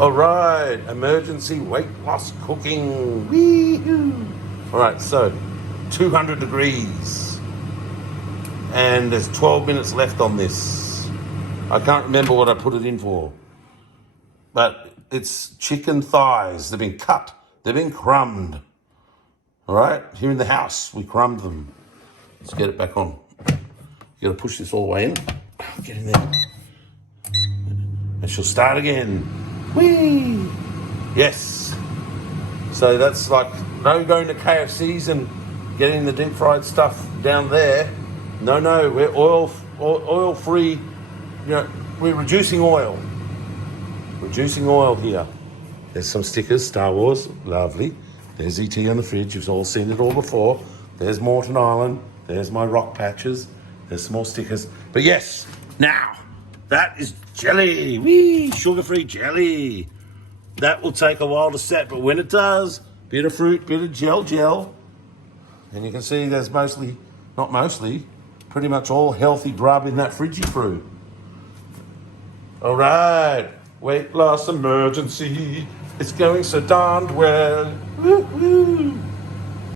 All right, emergency weight loss cooking. Wee-hoo. All right, so 200 degrees. And there's 12 minutes left on this. I can't remember what I put it in for. But it's chicken thighs. They've been cut. They've been crumbed. All right, here in the house, we crumbed them. Let's get it back on. You gotta push this all the way in. Get in there. And she'll start again. Whee! Yes. So that's like no going to KFCs and getting the deep fried stuff down there. No, we're oil free. You know, we're reducing oil. Reducing oil here. There's some stickers, Star Wars, lovely. There's ET on the fridge, you've all seen it all before. There's Morton Island, there's my rock patches, there's some more stickers. But yes, now, that is jelly, wee, sugar-free jelly. That will take a while to set, but when it does, bit of fruit, bit of gel. And you can see there's pretty much all healthy grub in that fridgy fruit. All right, weight loss emergency. It's going so darned well. Woo-hoo.